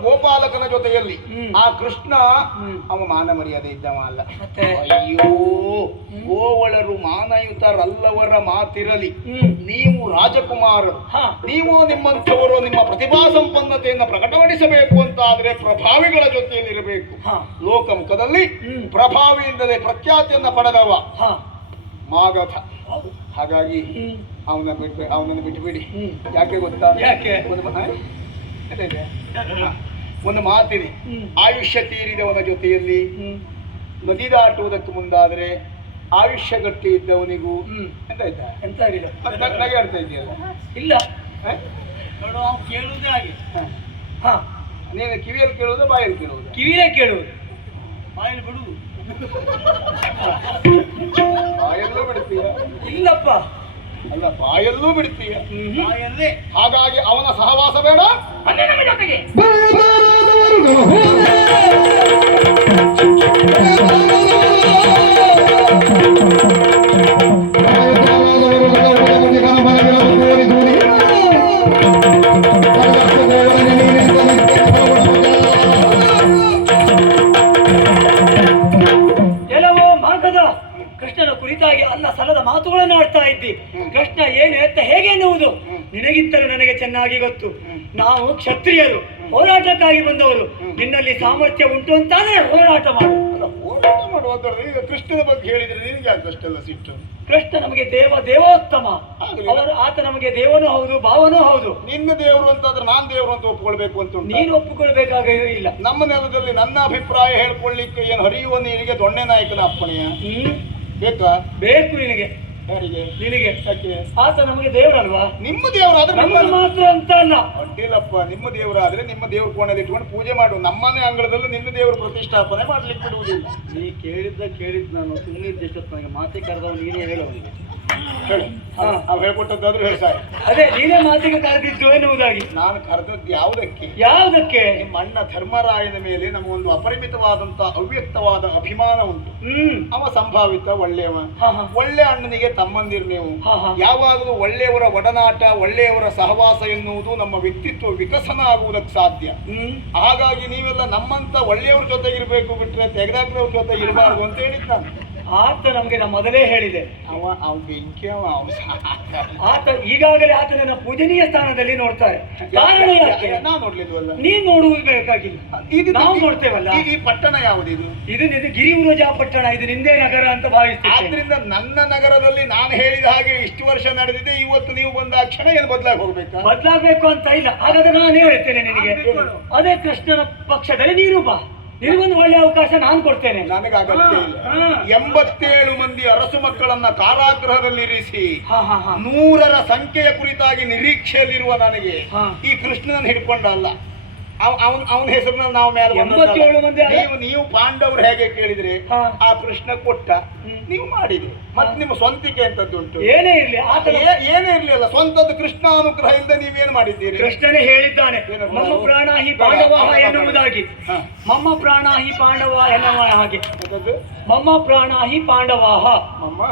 ಗೋಪಾಲಕನ ಜೊತೆಯಲ್ಲಿ. ಆ ಕೃಷ್ಣ. ಅವ ಮಾನ ಮರ್ಯಾದೆ ಇದ್ದವ ಅಲ್ಲ. ಅಯ್ಯೋ ಗೋವಳರು ಮಾನಯುತರಲ್ಲವರ ಮಾತಿರಲಿ. ನೀವು ರಾಜಕುಮಾರರು ನೀವು ನಿಮ್ಮಂಥವರು ನಿಮ್ಮ ಪ್ರತಿಭಾ ಸಂಪನ್ನತೆಯನ್ನು ಪ್ರಕಟಪಡಿಸಬೇಕು ಅಂತ ಆದ್ರೆ ಪ್ರಭಾವಿಗಳ ಜೊತೆಯಲ್ಲಿ ಇರಬೇಕು ಹಾ. ಲೋಕಮುಖದಲ್ಲಿ. ಪ್ರಭಾವಿಯಿಂದಲೇ ಪ್ರಖ್ಯಾತಿಯನ್ನ ಪಡೆದವ ಹಾ. ಮಾಗಧ. ಹಾಗಾಗಿ ಅವನನ್ನು ಅವನ ಬಿಟ್ಟು ಅವನನ್ನು ಬಿಟ್ಟು ಬಿಡಿ ಯಾಕೆ ಗೊತ್ತಾ? ಯಾಕೆ? ಒಂದು. ಒಂದು ಮಾತಿದೆ. ಆಯುಷ್ಯ ತೀರಿದವನ ಜೊತೆಯಲ್ಲಿ ನದಿ ದಾಟುವುದಕ್ಕೆ ಮುಂದಾದರೆ ಆಯುಷ್ಯ ಗಟ್ಟಿ ಇದ್ದವನಿಗೂ ಎಂತ ಆಯ್ತಾ? ಎಂತ ನಗೆ ಆಡ್ತಾ ಇದೆಯಲ್ಲ ಇಲ್ಲ? ನೋಡು ಅವ್ನು ಕೇಳುವುದೇ ಹಾಗೆ. ಹ. ಹಾ. ನೀನು ಕಿವಿಯಲ್ಲಿ ಕೇಳುವುದು ಬಾಯಲ್ಲಿ ಕೇಳುವುದು? ಕಿವಿಯೇ ಕೇಳುವುದು. ಬಾಯಲ್ಲಿ ಬಿಡುವುದು. ಬಾಯಲ್ಲೂ ಬಿಡ್ತೀಯ. ಇಲ್ಲಪ್ಪ. ಅಲ್ಲ ಬಾಯಲ್ಲೂ ಬಿಡ್ತೀಯ. ಬಾಯಲ್ಲೇ. ಹಾಗಾಗಿ ಅವನ ಸಹವಾಸ ಬೇಡ. ಜೊತೆಗೆ. ಕೃಷ್ಣನ ಕುರಿತಾಗಿ ಅಲ್ಲ ಸಲದ ಮಾತುಗಳನ್ನು ಆಡ್ತಾ ಇದ್ದಿ. ಕೃಷ್ಣ ಏನು ಎತ್ತ ಹೇಗೆ ಎನ್ನುವುದು. ನಿನಗಿಂತಲೂ ನನಗೆ ಚೆನ್ನಾಗಿ ಗೊತ್ತು. ನಾವು ಕ್ಷತ್ರಿಯರು. ಹೋರಾಟಕ್ಕಾಗಿ ಬಂದವರು. ನಿನ್ನಲ್ಲಿ ಸಾಮರ್ಥ್ಯ ಉಂಟು ಅಂತಾದ್ರೆ ಹೋರಾಟ ಮಾಡು. ಅಲ್ಲ ಹೋರಾಟ ಮಾಡುವಂತ ಈಗ ಕೃಷ್ಣನ ಬಗ್ಗೆ ಹೇಳಿದ್ರೆ ನಿನಗೆ ಯಾಕೆ ಅಷ್ಟೆಲ್ಲ ಸಿಟ್ಟು? ಕೃಷ್ಣ ನಮಗೆ ದೇವ ದೇವೋತ್ತಮ. ಅವರು ಆತ ನಮಗೆ ದೇವನೂ ಹೌದು ಭಾವನೂ ಹೌದು. ನಿನ್ನ ದೇವರು ಅಂತಾದ್ರೆ ನಾನ್ ದೇವರು ಅಂತ ಒಪ್ಪಿಕೊಳ್ಬೇಕು ಅಂತ ಉಂಟಾ? ನೀನು ಒಪ್ಪಿಕೊಳ್ಬೇಕಾಗ ಇಲ್ಲ. ನಮ್ಮ ನೆಲದಲ್ಲಿ ನನ್ನ ಅಭಿಪ್ರಾಯ ಹೇಳ್ಕೊಳ್ಳಿಕ್ಕೆ ಏನು ಹರಿಯುವ ನೀರಿಗೆ ದೊಣ್ಣೆ ನಾಯಕನ ಅಪ್ಪಣೆಯ? ಹ್ಮ್. ಬೇಕಾ? ಬೇಕು ನಿನಗೆ. ಯಾರಿಗೆ? ನಿನಗೆ. ಯಾಕೆ? ಆತ ನಮಗೆ ದೇವರಲ್ವಾ? ನಿಮ್ಮ ದೇವರಾದ್ರೆ ನಮಗೆ ಮಾತ್ರ ಅಂತ ಅಲ್ಲ. ಅಡ್ಡಿಲ್ಲಪ್ಪ ನಿಮ್ಮ ದೇವರಾದ್ರೆ ನಿಮ್ಮ ದೇವ್ರ ಕೋಣಲ್ಲಿ ಇಟ್ಕೊಂಡು ಪೂಜೆ ಮಾಡು. ನಮ್ಮನೆ ಅಂಗಳದಲ್ಲಿ ನಿನ್ನ ದೇವರ ಪ್ರತಿಷ್ಠಾಪನೆ ಮಾಡ್ಲಿಕ್ಕೆ ಬಿಡುವುದಿಲ್ಲ. ನೀ ಕೇಳಿದ್ದ ಕೇಳಿದ್ ನಾನು ಸುಮ್ಮನೆ ನನಗೆ ಮಾತೆ ಕರೆದವ ನೀನೇ ಹೇಳೋನಿಗೆ ಹೇಳು. ನಾವು ಹೇಳ್ಕೊಟ್ಟದ್ದಾದ್ರೂ ಹೇಳಿ ಸಾರಿ ಅದೇ ನೀನೇ ಮಾತಿಗೆ ಕರೆದಿದ್ದು ಎನ್ನುವುದಾಗಿ. ನಾನು ಕರೆದದ್ದು ಯಾವುದಕ್ಕೆ? ಯಾವುದಕ್ಕೆ? ನಿಮ್ಮ ಅಣ್ಣ ಧರ್ಮರಾಯನ ಮೇಲೆ ನಮಗೊಂದು ಅಪರಿಮಿತವಾದಂತ ಅವ್ಯಕ್ತವಾದ ಅಭಿಮಾನ ಉಂಟು. ಹ್ಮ್. ಅವ ಸಂಭಾವಿತ ಒಳ್ಳೆಯವ. ಒಳ್ಳೆ ಅಣ್ಣನಿಗೆ ತಮ್ಮಂದಿರ್ ನೀವು. ಯಾವಾಗಲೂ ಒಳ್ಳೆಯವರ ಒಡನಾಟ ಒಳ್ಳೆಯವರ ಸಹವಾಸ ಎನ್ನುವುದು ನಮ್ಮ ವ್ಯಕ್ತಿತ್ವ ವಿಕಸನ ಆಗುವುದಕ್ಕೆ ಸಾಧ್ಯ. ಹ್ಮ್. ಹಾಗಾಗಿ ನೀವೆಲ್ಲ ನಮ್ಮಂತ ಒಳ್ಳೆಯವ್ರ ಜೊತೆ ಇರಬೇಕು ಬಿಟ್ರೆ ತೆಗೆದಾಕ್ರವ್ರ ಜೊತೆ ಇರಬಾರ್ದು ಅಂತ ಹೇಳಿದ್ ನಾನು. ಆತ ನಮಗೆ ನಾ ಮೊದಲೇ ಹೇಳಿದೆ. ಅವ ಅವ ಬೆಂಕಿ ಅವ ಅವ ಸಾಕ. ಆತ ಈಗಾಗಲೇ ಆತನನ್ನ ಪೂಜನೀಯ ಸ್ಥಾನದಲ್ಲಿ ನೋಡ್ತಾರೆ. ಕಾರಣ ಯಾಕೆ? ನಾ ನೋಡ್ಲಿಲ್ವಲ್ಲ? ನೀನ್ ನೋಡುವುದು ಬೇಕಾಗಿಲ್ಲ. ಇದು ನಾವು ನೋಡ್ತೇವಲ್ಲ? ಈ- ಈ ಪಟ್ಟಣ ಯಾವುದಿದು ಇದು? ನಿಂದು ಗಿರಿವೃಜ ಪಟ್ಟಣ ಇದು ನಿಂದೇ ನಗರ ಅಂತ ಭಾವಿಸ್ತೇನೆ ಆದ್ರಿಂದ ನನ್ನ ನಗರದಲ್ಲಿ ನಾನು ಹೇಳಿದ ಹಾಗೆ ಇಷ್ಟು ವರ್ಷ ನಡೆದಿದೆ ಇವತ್ತು ನೀವು ಬಂದ ಆ ಕ್ಷಣ ಏನು ಬದಲಾಗಿ ಹೋಗ್ಬೇಕಾ? ಬದಲಾಗಬೇಕು ಅಂತ ಇಲ್ಲ. ಹಾಗಾದ್ರೆ ನಾನು ಹೇಳ್ತೇನೆ ನಿನಗೆ. ಅದೇ ಕೃಷ್ಣನ ಪಕ್ಷದಲ್ಲಿ ನೀನು ಬಾ. ನಿನಗೊಂದು ಒಳ್ಳೆ ಅವಕಾಶ ನಾನು ಕೊಡ್ತೇನೆ ನನಗೆ ಅಗತ್ಯ ಇಲ್ಲ ಹಾ. ಎಂಬತ್ತೇಳು ಮಂದಿ ಅರಸು ಮಕ್ಕಳನ್ನ ಕಾರಾಗೃಹದಲ್ಲಿ ಇರಿಸಿ ಹಾ ಹಾ ಹಾ ನೂರರ ಸಂಖ್ಯೆಯ ಕುರಿತಾಗಿ ನಿರೀಕ್ಷೆಯಲ್ಲಿರುವ ನನಗೆ ಹಾ. ಈ ಕೃಷ್ಣನ ಹಿಡ್ಕೊಂಡ ಅಲ್ಲ ಅವನ ಅವನ ಹೆಸರಿನಲ್ಲಿ ನಾವು ಮೇಲೆ. ಎಂಬತ್ತೇಳು ಮಂದಿ ನೀವು ನೀವು ಪಾಂಡವರು ಹೇಗೆ ಕೇಳಿದ್ರೆ? ಆ ಕೃಷ್ಣ ಕೊಟ್ಟ. ನೀವು ಮಾಡಿದ್ರಿ. ಮತ್ತೆ ನಿಮ್ಮ ಸ್ವಂತಿಕೆ ಅಂತದ್ದುಂಟು ಏನೇ ಇರಲಿ ಏನೇ ಇರಲಿ ಏನೇ ಸ್ವಂತದ್ದು ಸ್ವಂತದ ಕೃಷ್ಣ ಅನುಗ್ರಹದಿಂದ ಇಲ್ಲದೆ ನೀವೇನ್ ಮಾಡಿದ್ದೀರಿ? ಕೃಷ್ಣನೇ ಹೇಳಿದ್ದಾನೆ? ಮಮ್ಮ ಪ್ರಾಣ ಹಿ ಪಾಂಡವ ಎನ್ನುವುದಾಗಿ. ಮಮ್ಮ ಪ್ರಾಣ ಹಿ ಪಾಂಡವ ಎನ್ನುವ ಹಾಗೆ? ಮಮ್ಮ ಪ್ರಾಣ ಹಿ ಪಾಂಡವಾಹ ಅಮ್ಮ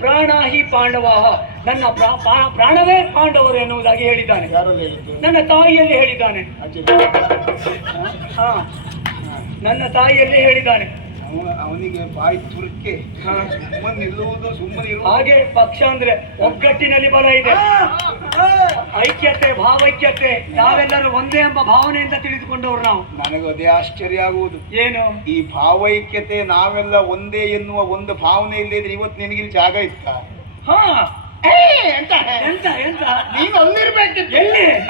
ಪ್ರಾಣ ಹಿ ಪಾಂಡವಾಹ. ನನ್ನ ಪ್ರಾ- ಪ್ರಾ- ಪ್ರಾಣವೇ ಪಾಂಡವರು ಎನ್ನುವುದಾಗಿ ಹೇಳಿದ್ದಾನೆ. ನನ್ನ ತಾಯಿಯಲ್ಲಿ ಹೇಳಿದ್ದಾನೆ. ಹಾ. ನನ್ನ ತಾಯಿಯಲ್ಲಿ ಹೇಳಿದ್ದಾನೆ. ಅವನಿಗೆ ಬಾಯಿ ತುರ್ಕೆ. ಸುಮ್ಮನೆ ನಿಲ್ಲುವುದು ಸುಮ್ಮನೆ ಇರುವುದು. ಹಾಗೆ ಪಕ್ಷ ಅಂದ್ರೆ ಒಗ್ಗಟ್ಟಿನಲ್ಲಿ ಬಲ ಇದೆ. ಐಕ್ಯತೆ ಭಾವೈಕ್ಯತೆ ನಾವೆಲ್ಲರೂ ಒಂದೇ ಎಂಬ ಭಾವನೆಯಿಂದ ತಿಳಿದುಕೊಂಡವರು ನಾವು. ನನಗೆ ಅದೇ ಆಶ್ಚರ್ಯ ಆಗುವುದು. ಏನು? ಈ ಭಾವೈಕ್ಯತೆ ನಾವೆಲ್ಲ ಒಂದೇ ಎನ್ನುವ ಒಂದು ಭಾವನೆ ಇಲ್ಲದಿದ್ರೆ ಇವತ್ತು ನಿನಗಿಲ್ಲಿ ಜಾಗ ಇತ್ತ? ಹಾ. ಎಂತ? ಎಂತ ಎಂತ? ನೀನು ಅಲ್ಲಿರ್ಬೇಕಿತ್ತು. ಎಲ್ಲಿ?